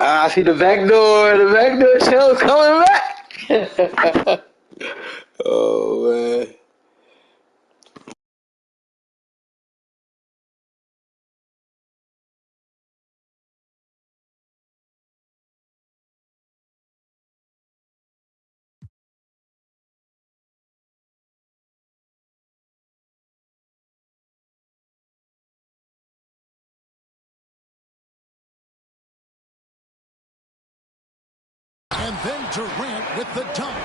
I see the back door. The back door show coming back. Oh man. And then Durant with the dunk.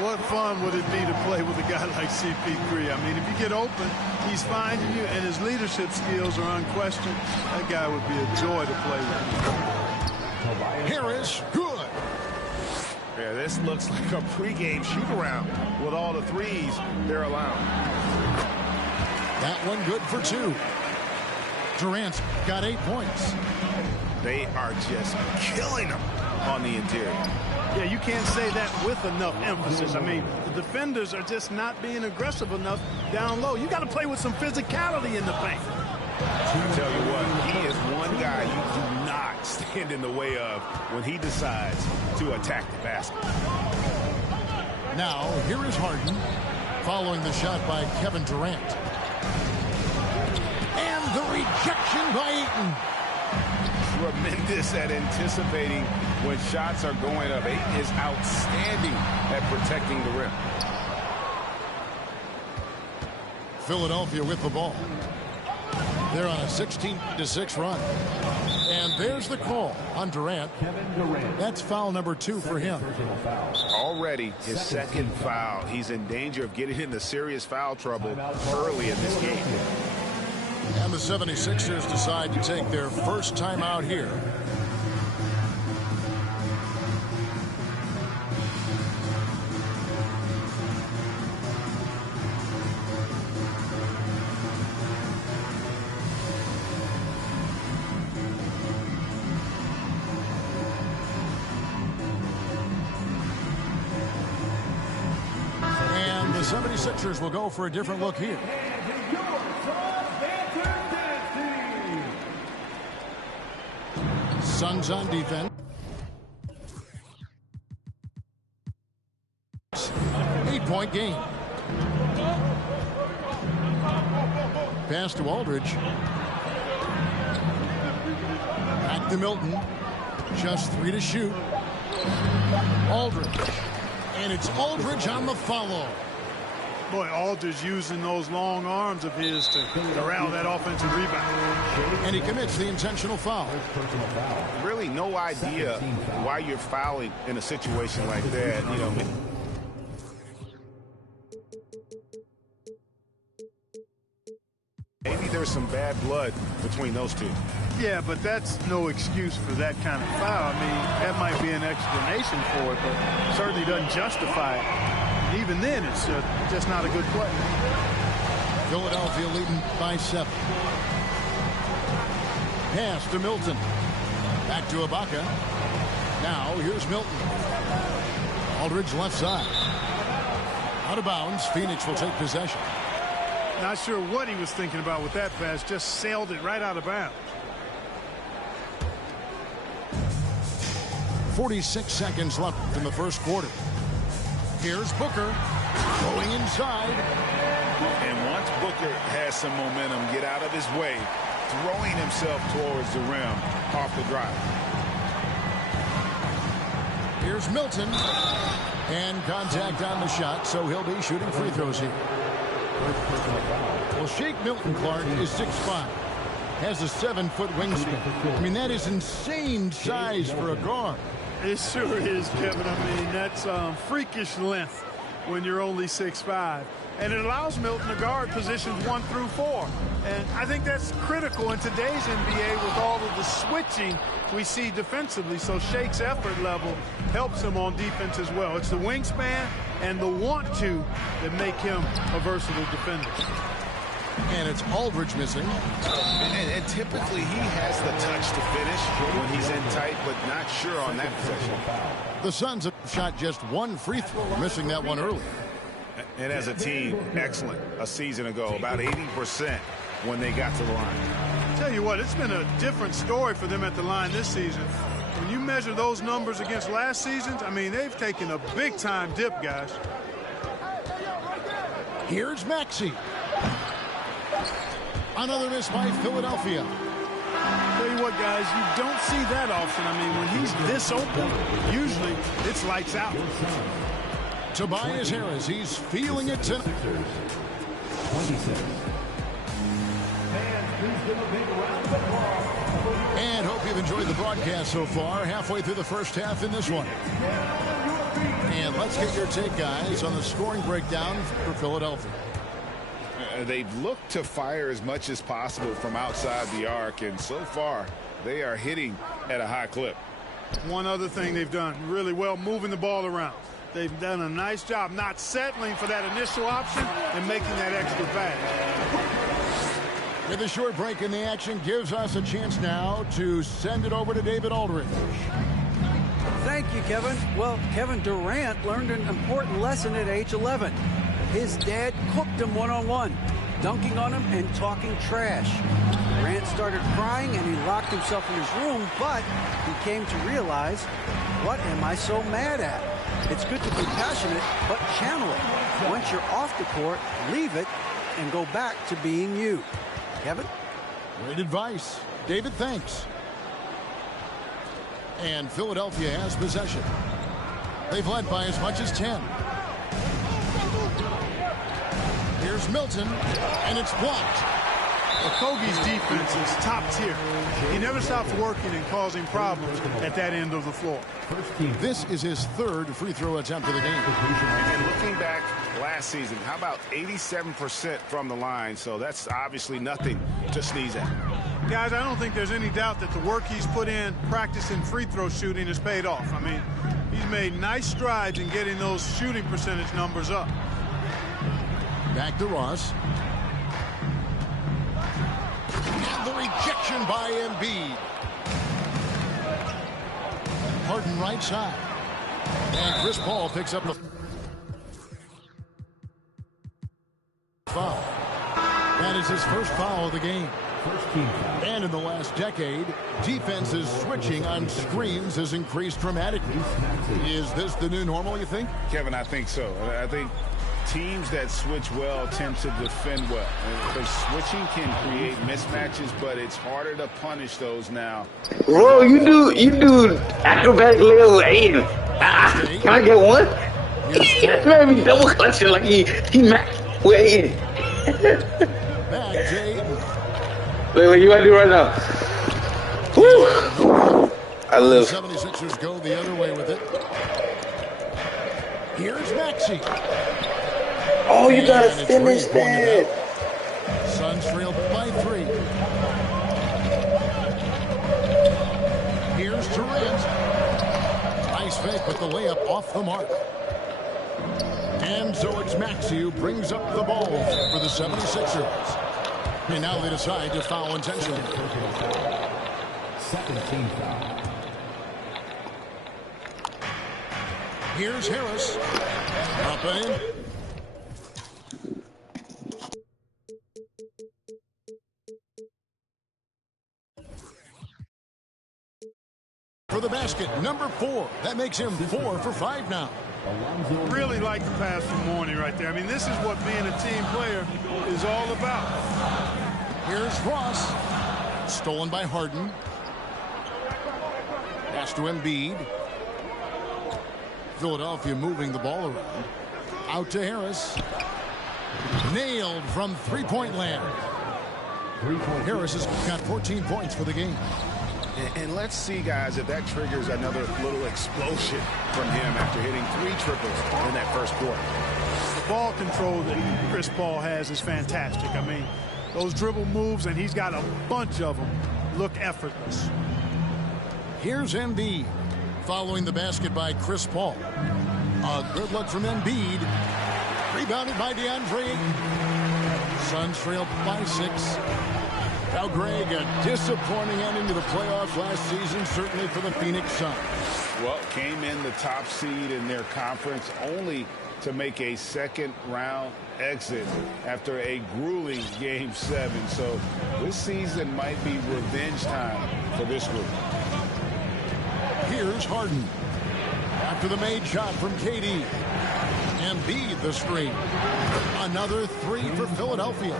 What fun would it be to play with a guy like CP3? I mean, if you get open, he's finding you, and his leadership skills are unquestioned. That guy would be a joy to play with. Harris, good. Yeah, this looks like a pregame shoot-around with all the threes they're allowing. That one good for 2. Durant's got 8 points. They are just killing them on the interior. Yeah, you can't say that with enough emphasis. I mean, the defenders are just not being aggressive enough down low. You got to play with some physicality in the paint. I tell you what, he is one guy you do not stand in the way of when he decides to attack the basket. Now, here is Harden following the shot by Kevin Durant. And the rejection by Ayton. Tremendous at anticipating when shots are going up. Ayton is outstanding at protecting the rim. Philadelphia with the ball. They're on a 16-6 run. And there's the call on Durant. That's foul number 2 for him. Already his second foul. He's in danger of getting into serious foul trouble early in this game. And the 76ers decide to take their first time out here. And the 76ers will go for a different look here. Suns on defense. 8-point game. Pass to Aldridge. Back to Milton. Just 3 to shoot. Aldridge. And it's Aldridge on the follow. Boy, Aldridge using those long arms of his to corral that offensive rebound. And he commits the intentional foul. Really no idea why you're fouling in a situation like that. You know, maybe there's some bad blood between those two. Yeah, but that's no excuse for that kind of foul. I mean, that might be an explanation for it, but certainly doesn't justify it. Even then, it's just not a good play. Philadelphia leading by 7. Pass to Milton. Back to Ibaka. Now here's Milton. Aldridge left side. Out of bounds. Phoenix will take possession. Not sure what he was thinking about with that pass. Just sailed it right out of bounds. 46 seconds left in the first quarter. Here's Booker going inside. And once Booker has some momentum, get out of his way, throwing himself towards the rim off the drive. Here's Milton. And contact on the shot, so he'll be shooting free throws here. Well, Shake Milton, Clark, is 6'5". Has a 7-foot wingspan. I mean, that is insane size for a guard. It sure is, Kevin. I mean, that's freakish length when you're only 6'5". And it allows Milton to guard positions 1 through 4. And I think that's critical in today's NBA with all of the switching we see defensively. So Shake's effort level helps him on defense as well. It's the wingspan and the want to that make him a versatile defender. And it's Aldridge missing. And typically he has the touch to finish when he's in tight, but not sure on that possession. The Suns have shot just 1 free throw, missing that one early. And as a team, excellent a season ago, about 80% when they got to the line. Tell you what, it's been a different story for them at the line this season. When you measure those numbers against last season's, I mean, they've taken a big-time dip, guys. Here's Maxey. Another miss by Philadelphia. Tell you what, guys, you don't see that often. I mean, when he's this open, usually it's lights out. Tobias Harris, he's feeling it tonight. 26. And hope you've enjoyed the broadcast so far. Halfway through the first half in this one. And let's get your take, guys, on the scoring breakdown for Philadelphia. They've looked to fire as much as possible from outside the arc, and so far they are hitting at a high clip. One other thing they've done really well, moving the ball around. They've done a nice job not settling for that initial option and making that extra pass. With a short break in the action gives us a chance now to send it over to David Aldridge. Thank you, Kevin. Well, Kevin Durant learned an important lesson at age 11. His dad cooked him one-on-one, dunking on him and talking trash. Durant started crying and he locked himself in his room, but he came to realize, what am I so mad at? It's good to be passionate, but channel it. Once you're off the court, leave it and go back to being you. Kevin? Great advice. David, thanks. And Philadelphia has possession. They've led by as much as 10. Here's Milton, and it's blocked. Okogie's defense is top tier. He never stops working and causing problems at that end of the floor. This is his third free throw attempt of the game. And looking back last season, how about 87% from the line? So that's obviously nothing to sneeze at. Guys, I don't think there's any doubt that the work he's put in practicing free throw shooting has paid off. I mean, he's made nice strides in getting those shooting percentage numbers up. Back to Ross. And the rejection by Embiid. Harden right side. And Chris Paul picks up the foul. That is his first foul of the game. And in the last decade, defenses switching on screens has increased dramatically. Is this the new normal, you think? Kevin, I think so. I think teams that switch well tend to defend well. Because switching can create mismatches, but it's harder to punish those now. Bro, you do acrobatic layup with Aiden. Can I get one? That man be double clutching like he matched with Aiden. Back to Aiden. Look what you gotta do right now. Woo! I live. The 76ers go the other way with it. Here's Maxey. Oh, you gotta And it's finish Reed pointed that. out. Suns trail by 3. Here's Durant. Nice fake, but the layup off the mark. And so it's Maxey who brings up the ball for the 76ers. And now they decide to foul intentionally. 17 foul. Here's Harris. Up and in. For the basket, number 4. That makes him 4 for 5 now. Really like the pass from Mooney right there. I mean, this is what being a team player is all about. Here's Ross. Stolen by Harden. Pass to Embiid. Philadelphia moving the ball around. Out to Harris. Nailed from three-point land. Harris has got 14 points for the game. And let's see, guys, if that triggers another little explosion from him after hitting 3 triples in that first quarter. The ball control that Chris Paul has is fantastic. I mean, those dribble moves, and he's got a bunch of them, look effortless. Here's Embiid. Following the basket by Chris Paul. A good look from Embiid. Rebounded by DeAndre Ayton. Suns trail by 6. Now, Greg, a disappointing ending to the playoffs last season, certainly for the Phoenix Suns. Well, came in the top seed in their conference, only to make a second-round exit after a grueling Game 7. So this season might be revenge time for this group. Here's Harden. After the made shot from KD. Embiid the screen. Another three for Philadelphia.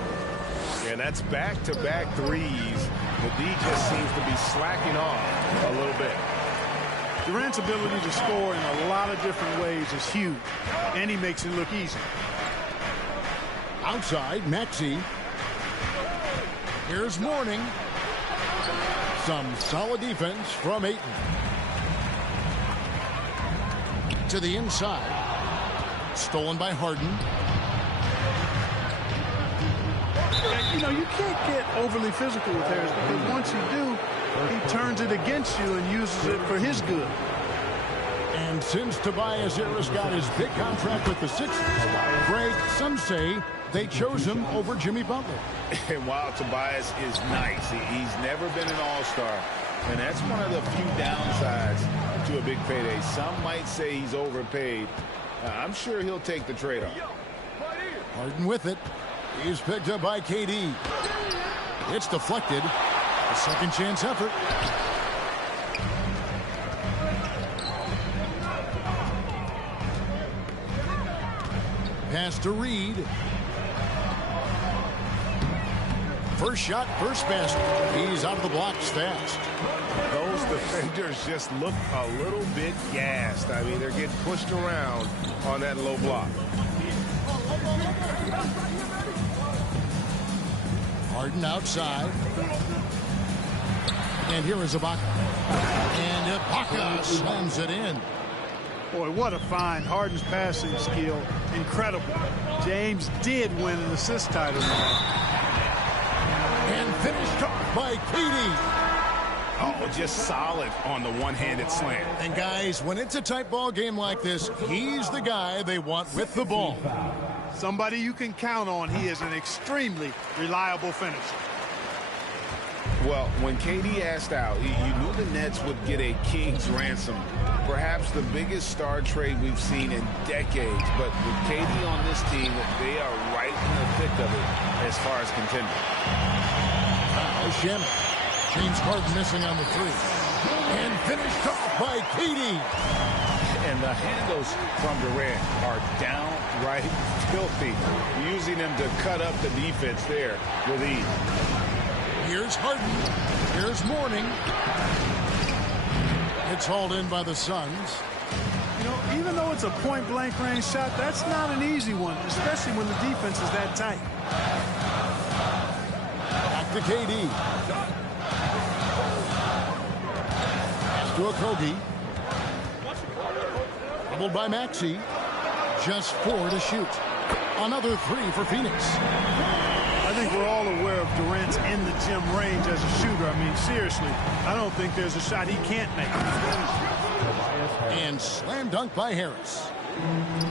And that's back-to-back threes. The D just seems to be slacking off a little bit. Durant's ability to score in a lot of different ways is huge, and he makes it look easy. Outside, Maxey. Here's Mourning. Some solid defense from Ayton. To the inside. Stolen by Harden. You know, you can't get overly physical with Harris because once you do, he turns it against you and uses it for his good. And since Tobias Harris got his big contract with the Sixers, Greg, some say they chose him over Jimmy Butler. And while Tobias is nice, he's never been an all-star. And that's one of the few downsides to a big payday. Some might say he's overpaid. I'm sure he'll take the trade-off. Harden with it. He's picked up by KD. It's deflected. A second chance effort. Pass to Reed. First shot, first basket. He's out of the blocks fast. Those defenders just look a little bit gassed. I mean, they're getting pushed around on that low block. Harden outside. And here is Ibaka. And Ibaka slams it in. Boy, what a find. Harden's passing skill, incredible. James did win an assist title. And finished off by KD. Oh, just solid on the one-handed slam. And guys, when it's a tight ball game like this, he's the guy they want with the ball. Somebody you can count on. He is an extremely reliable finisher. Well, when KD asked out, you knew the Nets would get a king's ransom. Perhaps the biggest star trade we've seen in decades. But with KD on this team, they are right in the thick of it as far as contending. Shamet. James Harden missing on the three. And finished off by KD. And the handles from Durant are downright filthy, using him to cut up the defense there with ease. Here's Harden. Here's Mourning. It's hauled in by the Suns. You know, even though it's a point-blank range shot, that's not an easy one, especially when the defense is that tight. Back to KD. Pass to Okogie. Doubled by Maxey. Just 4 to shoot. Another 3 for Phoenix. I think we're all aware of Durant's in-the-gym range as a shooter. I mean, seriously, I don't think there's a shot he can't make. And slam dunk by Harris.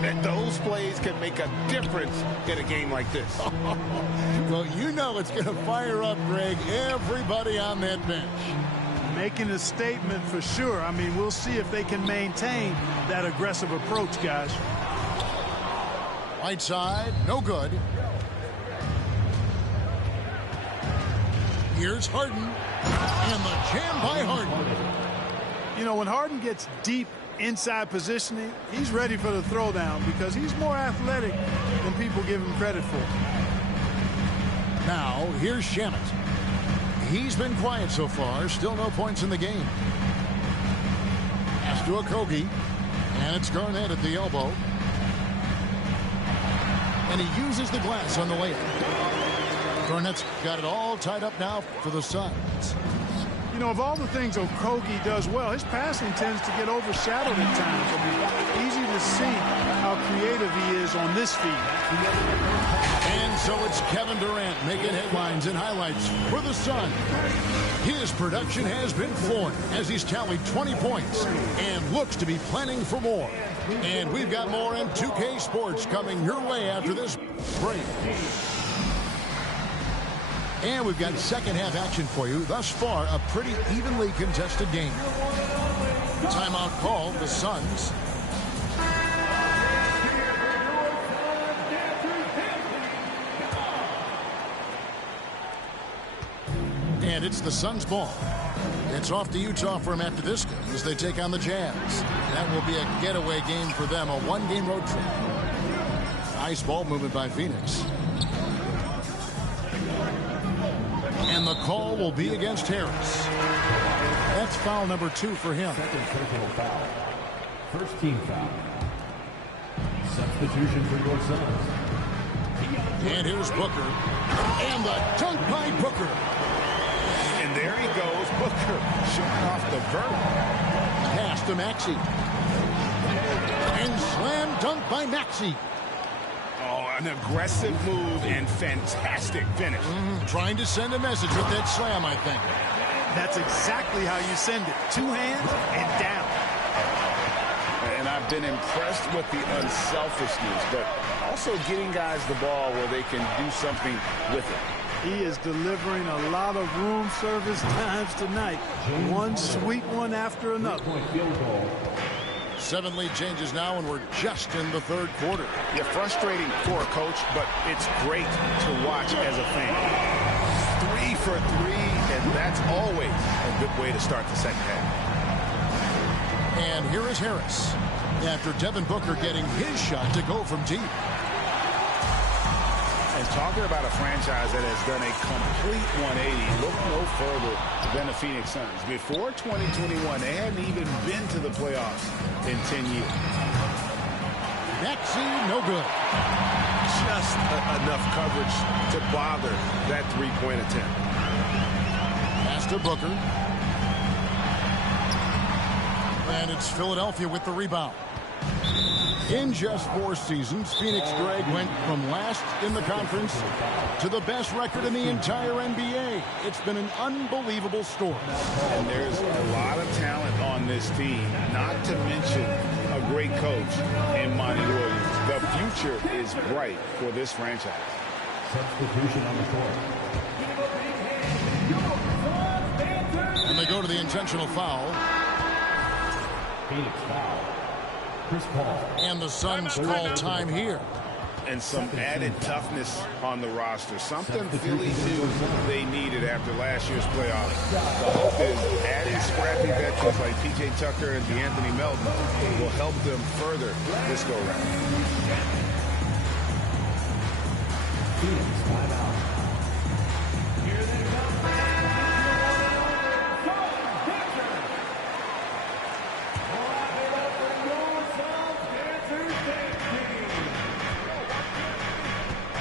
And those plays can make a difference in a game like this. Well, you know it's going to fire up, Greg, everybody on that bench. Making a statement for sure. I mean, we'll see if they can maintain that aggressive approach, guys. Right side, no good. Here's Harden. And the jam by Harden. You know, when Harden gets deep inside positioning, he's ready for the throwdown because he's more athletic than people give him credit for. Now, here's Shamet. He's been quiet so far. Still no points in the game. Pass to Okogie. And it's Garnett at the elbow. And he uses the glass on the layup. Garnett's got it all tied up now for the Suns. You know, of all the things Okogie does well, his passing tends to get overshadowed at times. I mean, easy to see how creative he is on this feed. And so it's Kevin Durant making headlines and highlights for the Sun. His production has been flowing as he's tallied 20 points and looks to be planning for more. And we've got more in 2K Sports coming your way after this break. And we've got second half action for you. Thus far, a pretty evenly contested game. Timeout called, the Suns. And it's the Suns' ball. It's off to Utah for him after this game as they take on the Jazz. That will be a getaway game for them, a one-game road trip. Nice ball movement by Phoenix. And the call will be against Harris. That's foul number 2 for him. Second personal foul. First team foul. Substitution for your Suns. And here's Booker. And the dunk by Booker. And there he goes, Booker, showing off the vert. Pass to Maxey. And slam dunk by Maxey. Oh, an aggressive move and fantastic finish. Trying to send a message with that slam, I think. That's exactly how you send it. 2 hands and down. And I've been impressed with the unselfishness, but also getting guys the ball where they can do something with it. He is delivering a lot of room service times tonight. One sweet one after another. Point field goal. 7 lead changes now, and we're just in the third quarter. Yeah, frustrating for a coach, but it's great to watch as a fan. 3 for 3, and that's always a good way to start the second half. And here is Harris after Devin Booker getting his shot to go from deep. And talking about a franchise that has done a complete 180, look no further than the Phoenix Suns. Before 2021, they hadn't even been to the playoffs in 10 years. Maxey, no good. Just enough coverage to bother that three-point attempt. Pass to Booker. And it's Philadelphia with the rebound. In just 4 seasons, Phoenix Greg went from last in the conference to the best record in the entire NBA. It's been an unbelievable story. And there's a lot of talent on this team, not to mention a great coach in Monty Williams. The future is bright for this franchise. Substitution on the court. And they go to the intentional foul. Phoenix foul. Chris Paul. And the Suns call time here. And some added toughness on the roster. Something Philly knew they needed after last year's playoffs. The hope is adding scrappy veterans like P.J. Tucker and DeAnthony Melton will help them further this go-round. Phoenix timeout.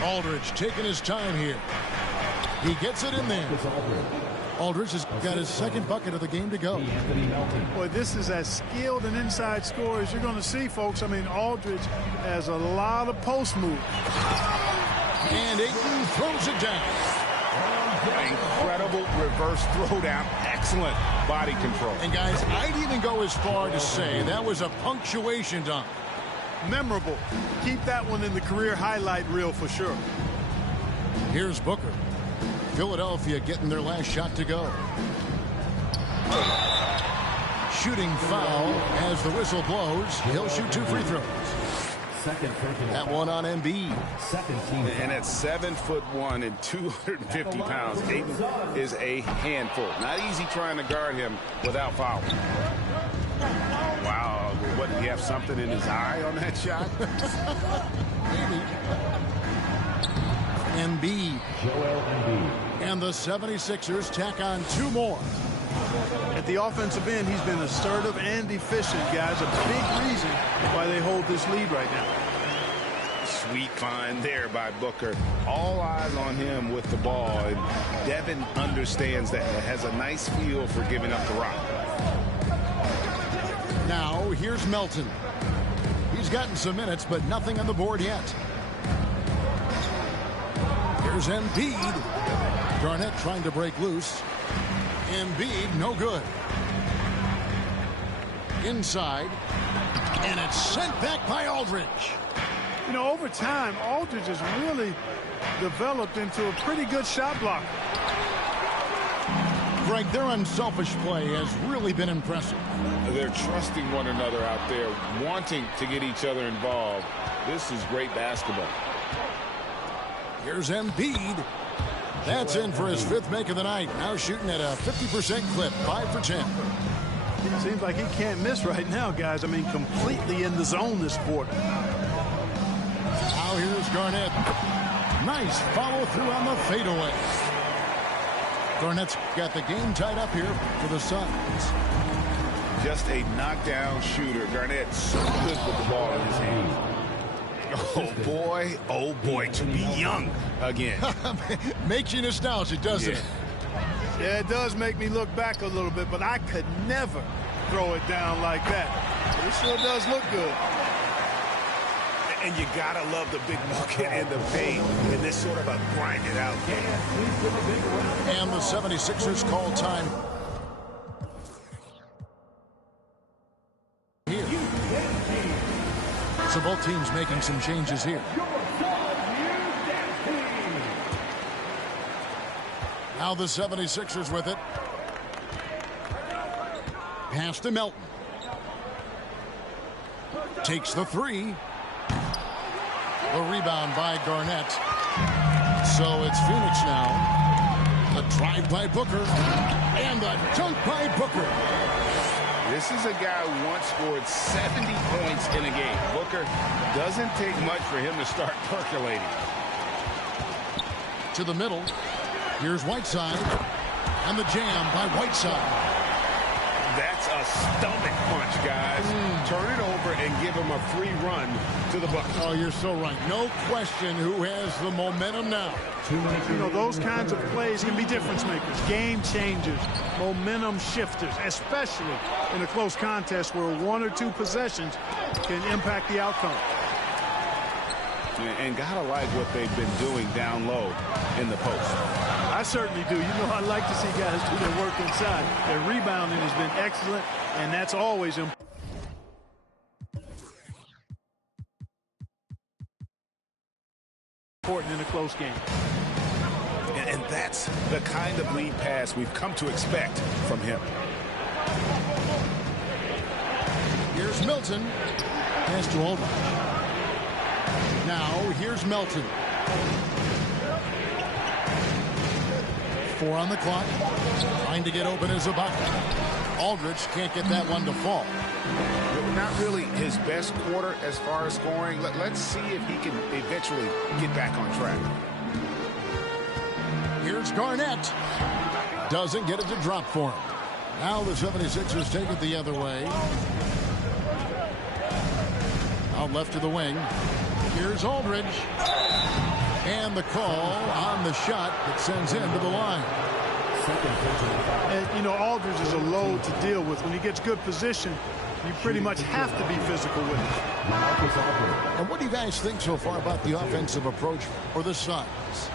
Aldridge taking his time here. He gets it in there. Aldridge has got his second bucket of the game to go. Boy, this is as skilled an inside scorer as you're going to see, folks. I mean, Aldridge has a lot of post moves. And Ayton throws it down. Incredible reverse throwdown. Excellent body control. And guys, I'd even go as far to say that was a punctuation dunk. Memorable. Keep that one in the career highlight reel for sure. Here's Booker. Philadelphia getting their last shot to go. Shooting foul as the whistle blows. He'll shoot 2 free throws. Second personal. That one on Embiid. Second team. And at 7'1" and 250 pounds, Ayton is a handful. Not easy trying to guard him without fouling. Wow. What, did he have something in his eye on that shot? Embiid. Joel Embiid. And the 76ers tack on 2 more. At the offensive end, he's been assertive and efficient, guys. A big reason why they hold this lead right now. Sweet find there by Booker. All eyes on him with the ball. And Devin understands that. Has a nice feel for giving up the rock. Now, here's Melton. He's gotten some minutes, but nothing on the board yet. Here's Embiid. Garnett trying to break loose. Embiid, no good. Inside. And it's sent back by Aldridge. You know, over time, Aldridge has really developed into a pretty good shot blocker. Greg, their unselfish play has really been impressive. They're trusting one another out there, wanting to get each other involved. This is great basketball. Here's Embiid. That's in for his 5th make of the night. Now shooting at a 50% clip, 5 for 10. Seems like he can't miss right now, guys. I mean, completely in the zone this quarter. Now here's Garnett. Nice follow through on the fadeaway. Garnett's got the game tied up here for the Suns. Just a knockdown shooter. Garnett so good with the ball in his hands. Oh boy, to be young again. Makes you nostalgic, doesn't it? Yeah, it does make me look back a little bit, but I could never throw it down like that. But it sure does look good. And you gotta love the big bucket in the paint in this sort of a grinded out game. And the 76ers call time here. So both teams making some changes here. Now the 76ers with it. Pass to Melton. Takes the 3. The rebound by Garnett. So it's Phoenix now. The drive by Booker. And the dunk by Booker. This is a guy who once scored 70 points in a game. Booker doesn't take much for him to start percolating. To the middle. Here's Whiteside. And the jam by Whiteside. That's a stomach punch, guys. Turn it over and give him a free run to the bucket. Oh, you're so right. No question who has the momentum now. You know, those kinds of plays can be difference makers, game changers, momentum shifters, especially in a close contest where 1 or 2 possessions can impact the outcome. And gotta like what they've been doing down low in the post. I certainly do. You know, I like to see guys do their work inside. Their rebounding has been excellent, and that's always important in a close game. And that's the kind of lead pass we've come to expect from him. Here's Milton. Pass to Aldridge. Now here's Melton. 4 on the clock. Trying to get open as Ibaka. Aldridge can't get that one to fall. Not really his best quarter as far as scoring. Let's see if he can eventually get back on track. Here's Garnett. Doesn't get it to drop for him. Now the 76ers take it the other way. Out left to the wing. Here's Aldridge. And the call on the shot that sends him to the line. And, you know, Aldridge is a load to deal with. When he gets good position, you pretty much have to be physical with him. And what do you guys think so far about the offensive approach for the Suns?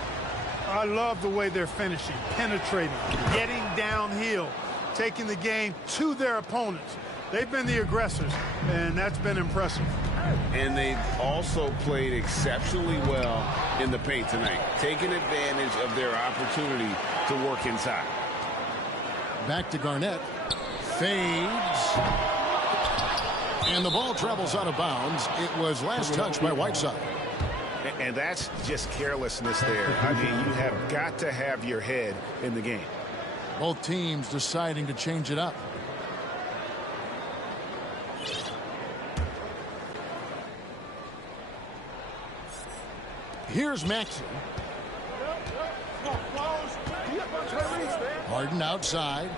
I love the way they're finishing, penetrating, getting downhill, taking the game to their opponents. They've been the aggressors, and that's been impressive. And they've also played exceptionally well in the paint tonight, taking advantage of their opportunity to work inside. Back to Garnett. Fades. And the ball travels out of bounds. It was last touched by Whiteside. And that's just carelessness there. I mean, you have got to have your head in the game. Both teams deciding to change it up. Here's Maxey. Harden outside.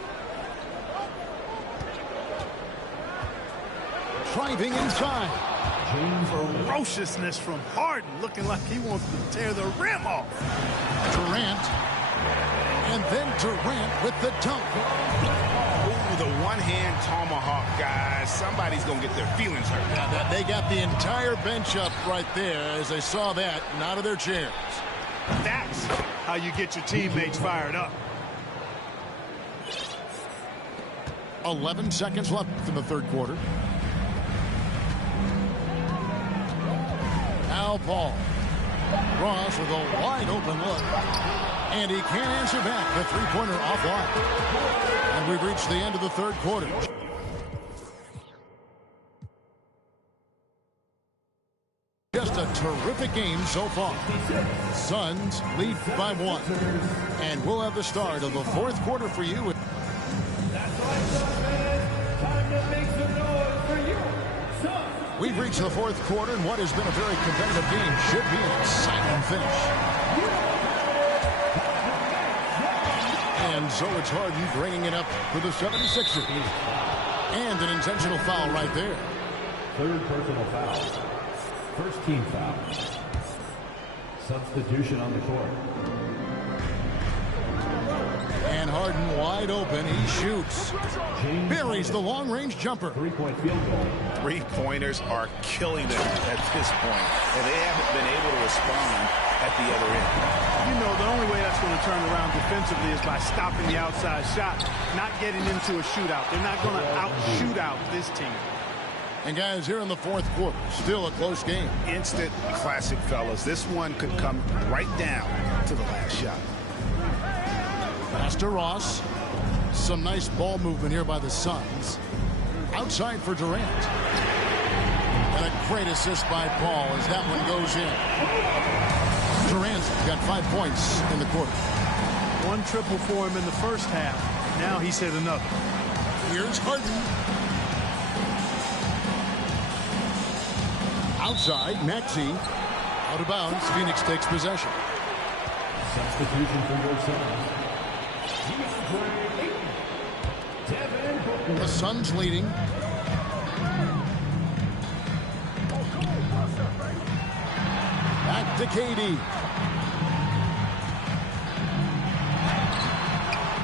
Driving inside. Ferociousness from Harden, looking like he wants to tear the rim off. Durant. And then Durant with the dunk. Ooh, the one-hand tomahawk, guys. Somebody's going to get their feelings hurt. Yeah, they got the entire bench up right there as they saw that and out of their chairs. That's how you get your teammates fired up. 11 seconds left in the third quarter. Now Paul. Ross with a wide open look. And he can't answer back. The three-pointer offline. And we've reached the end of the third quarter. Just Just a terrific game so far. Suns lead by 1. And we'll have the start of the fourth quarter for you. We've reached the fourth quarter, and what has been a very competitive game should be an exciting finish. And so it's Harden bringing it up for the 76ers. And an intentional foul right there. Third personal foul. First team foul. Substitution on the court. And Harden wide open. He shoots. Buries the long-range jumper. Three-point field goal. Three-pointers are killing them at this point, and they haven't been able to respond at the other end. You know, the only way that's going to turn around defensively is by stopping the outside shot, not getting into a shootout. They're not going to out-shoot out this team. And guys, here in the fourth quarter, still a close game. Instant classic, fellas. This one could come right down to the last shot. Pass to Ross. Some nice ball movement here by the Suns. Outside for Durant. And a great assist by Paul as that one goes in. Durant's got 5 points in the quarter. One triple for him in the first half. Now he's hit another. Here's Harden. Outside, Maxey. Out of bounds. Phoenix takes possession. Substitution for your Suns. The Suns leading. Back to KD.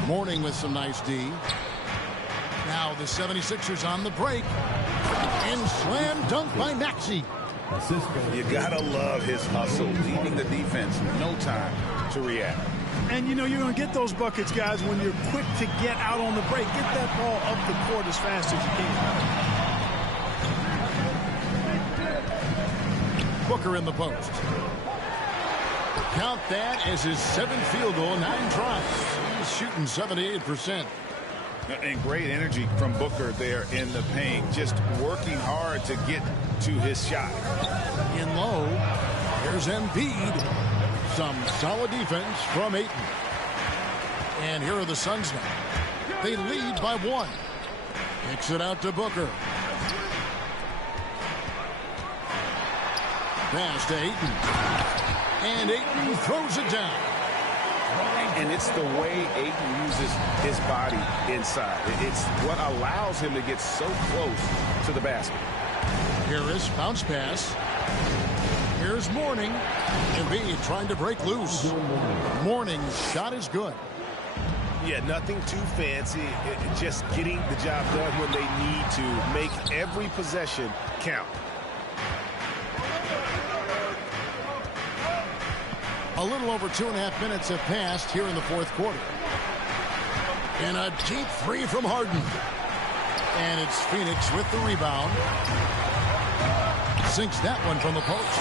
Mourning with some nice D. Now the 76ers on the break. And slam dunk by Maxey. You gotta love his hustle, leaving the defense no time to react. And, you know, you're going to get those buckets, guys, when you're quick to get out on the break. Get that ball up the court as fast as you can. Booker in the post. Count that as his 7th field goal, 9 tries. He's shooting 78%. And great energy from Booker there in the paint. Just working hard to get to his shot. In low, here's Embiid. Some solid defense from Ayton. And here are the Suns now. They lead by 1. Kicks it out to Booker. Pass to Ayton. And Ayton throws it down. And it's the way Ayton uses his body inside. It's what allows him to get so close to the basket. Here is bounce pass. Here's Mourning. Embiid trying to break loose. Mourning's shot is good. Yeah, nothing too fancy. Just getting the job done when they need to. Make every possession count. A little over 2.5 minutes have passed here in the fourth quarter. And a deep three from Harden. And it's Phoenix with the rebound. Sinks that one from the post.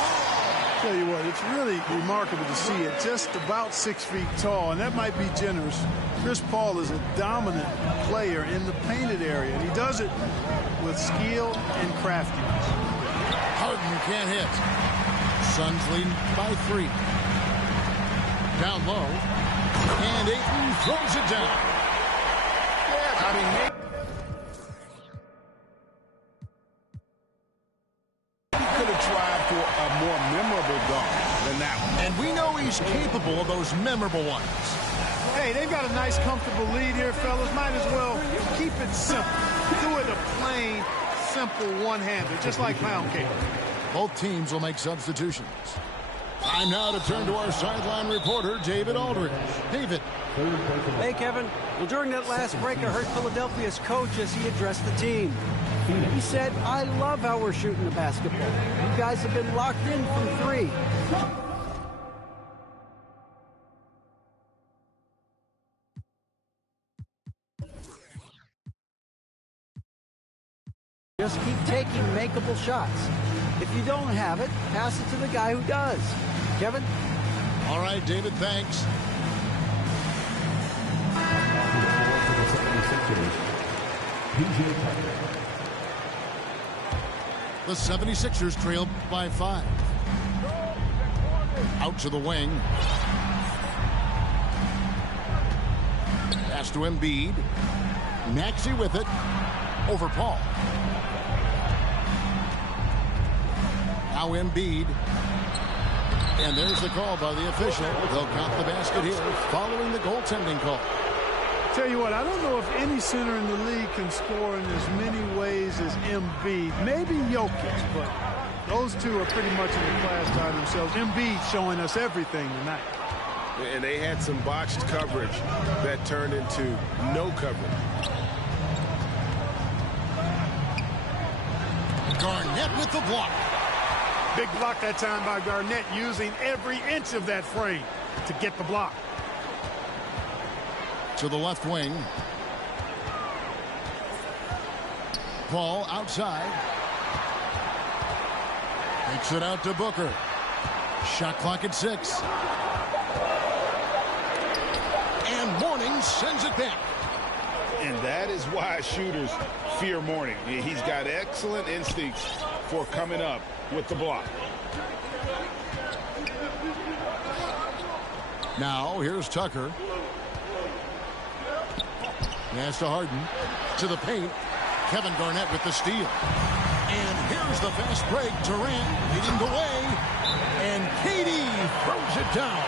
Tell you what, it's really remarkable to see it. Just about 6 feet tall, and that might be generous. Chris Paul is a dominant player in the painted area, and he does it with skill and craftiness. Harden can't hit. Suns leading by 3. Down low. And Ayton throws it down. Yeah, I mean, he could have tried for a more memorable dunk than that one. And we know he's capable of those memorable ones. Hey, they've got a nice, comfortable lead here, fellas. Might as well keep it simple. Do it a plain, simple one-hander, just like pound cake. Both teams will make substitutions. Time now to turn to our sideline reporter, David Aldridge. David. Hey, Kevin. Well, during that last break, I heard Philadelphia's coach as he addressed the team. He said, I love how we're shooting the basketball. You guys have been locked in from 3. Just keep taking makeable shots. If you don't have it, pass it to the guy who does. Kevin? All right, David, thanks. The 76ers trail by 5. Out to the wing. Pass to Embiid. Maxey with it. Over Paul. Now Embiid. And there's the call by the official. They'll count the basket here following the goaltending call. Tell you what, I don't know if any center in the league can score in as many ways as Embiid. Maybe Jokic, but those two are pretty much in the class by themselves. Embiid showing us everything tonight. And they had some botched coverage that turned into no coverage. Garnett with the block. Big block that time by Garnett, using every inch of that frame to get the block. To the left wing. Paul outside. Takes it out to Booker. Shot clock at 6. And Mourning sends it back. And that is why shooters fear Mourning. He's got excellent instincts for coming up with the block. Now here's Tucker. Pass to Harden. To the paint. Kevin Garnett with the steal. And here's the fast break. Durant leading the way. And KD throws it down.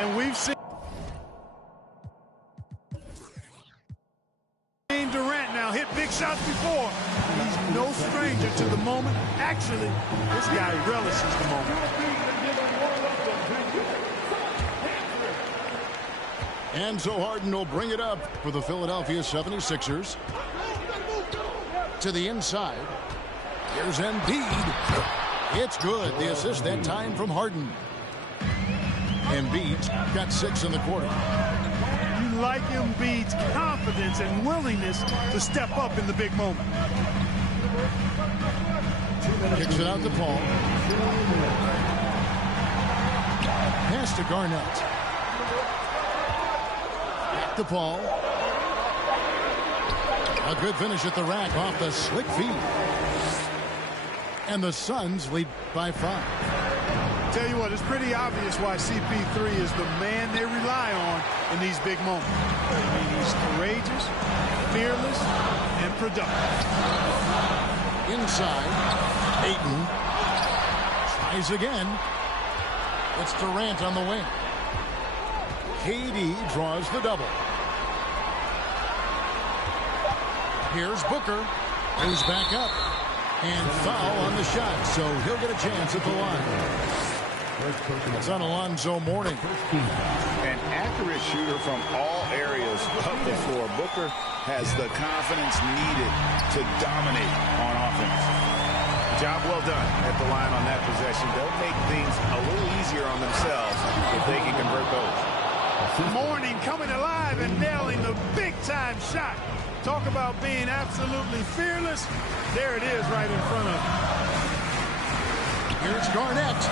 And we've seen Durant now hit big shots before. He's no stranger to the moment. Actually, this guy relishes the moment. And so Harden will bring it up for the Philadelphia 76ers. To the inside. Here's Embiid. It's good. The assist that time from Harden. Embiid's got 6 in the quarter. You like Embiid's confidence and willingness to step up in the big moment. Kicks it out to Paul. Pass to Garnett. Back to Paul. A good finish at the rack off the slick feet. And the Suns lead by 5. Tell you what, it's pretty obvious why CP3 is the man they rely on in these big moments. I mean, he's courageous, fearless, and productive. Inside, Ayton tries again. It's Durant on the wing. KD draws the double. Here's Booker, who's back up. And foul on the shot, so he'll get a chance at the line. It's on Alonzo Mourning. An accurate shooter from all areas of the floor. Booker has the confidence needed to dominate on offense. Job well done at the line on that possession. They'll make things a little easier on themselves if they can convert those. Mourning coming alive and nailing the big-time shot. Talk about being absolutely fearless. There it is right in front of him. Here's Garnett.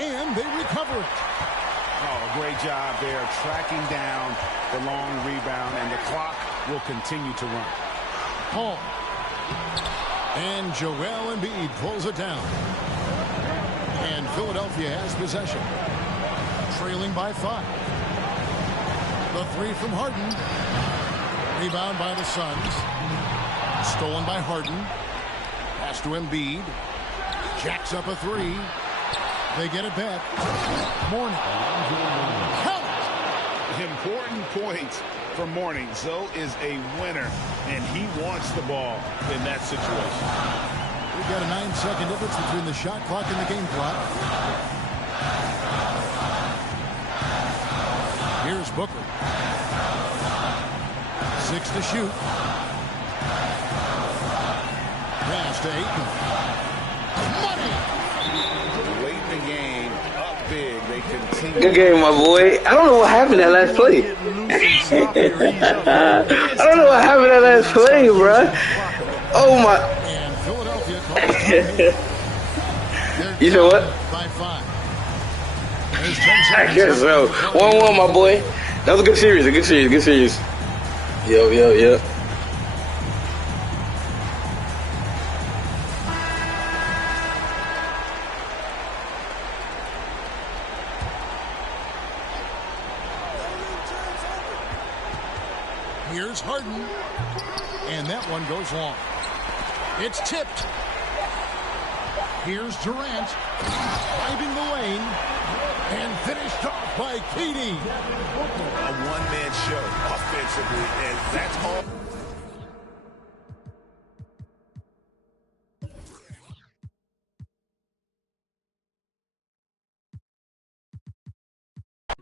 And they recover it. Oh, great job there, tracking down the long rebound, and the clock will continue to run. Paul. And Joel Embiid pulls it down. And Philadelphia has possession. Trailing by 5. The 3 from Harden. Rebound by the Suns. Stolen by Harden. Pass to Embiid. Jacks up a 3. They get it back. Mourning. Count. Important points for Mourning. Zoe is a winner, and he wants the ball in that situation. We've got a 9-second difference between the shot clock and the game clock. Here's Booker. 6 to shoot. Pass to Ayton. Money! Late in the game, up big, they continue. Good game, my boy. I don't know what happened that last play. I don't know what happened that last play, bro. Oh my. And Philadelphia calls You know what? by 5. I guess so. 1-1, my boy. That was a good series. Good series. Yep. Harden. And that one goes long. It's tipped. Here's Durant. Driving the lane. And finished off by KD. A one-man show offensively, and that's all.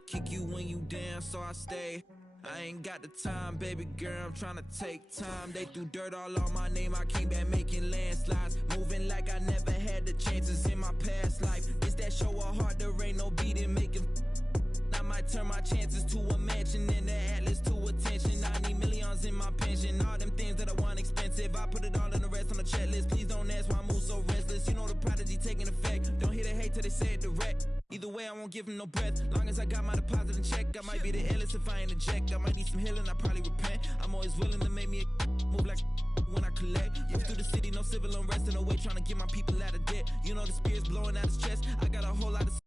Kick you when you down, so I stay. I ain't got the time, baby girl, I'm tryna take time. They threw dirt all on my name, I came back making landslides. Moving like I never had the chances in my past life. It's that show of heart, there ain't no beating, making. I might turn my chances to a mansion and the Atlas to attention. I need millions in my pension, all them things that I want expensive. I put it all in the rest on the checklist. Please don't ask why I move so restless. You know the prodigy taking effect. Don't hear the hate till they say it direct. Either way, I won't give him no breath. Long as I got my deposit in check, I might be the illest if I ain't eject. I might need some healing, I probably repent. I'm always willing to make me a move like when I collect. Move through the city, no civil unrest, and no way trying to get my people out of debt. You know the spirit's blowing out his chest. I got a whole lot of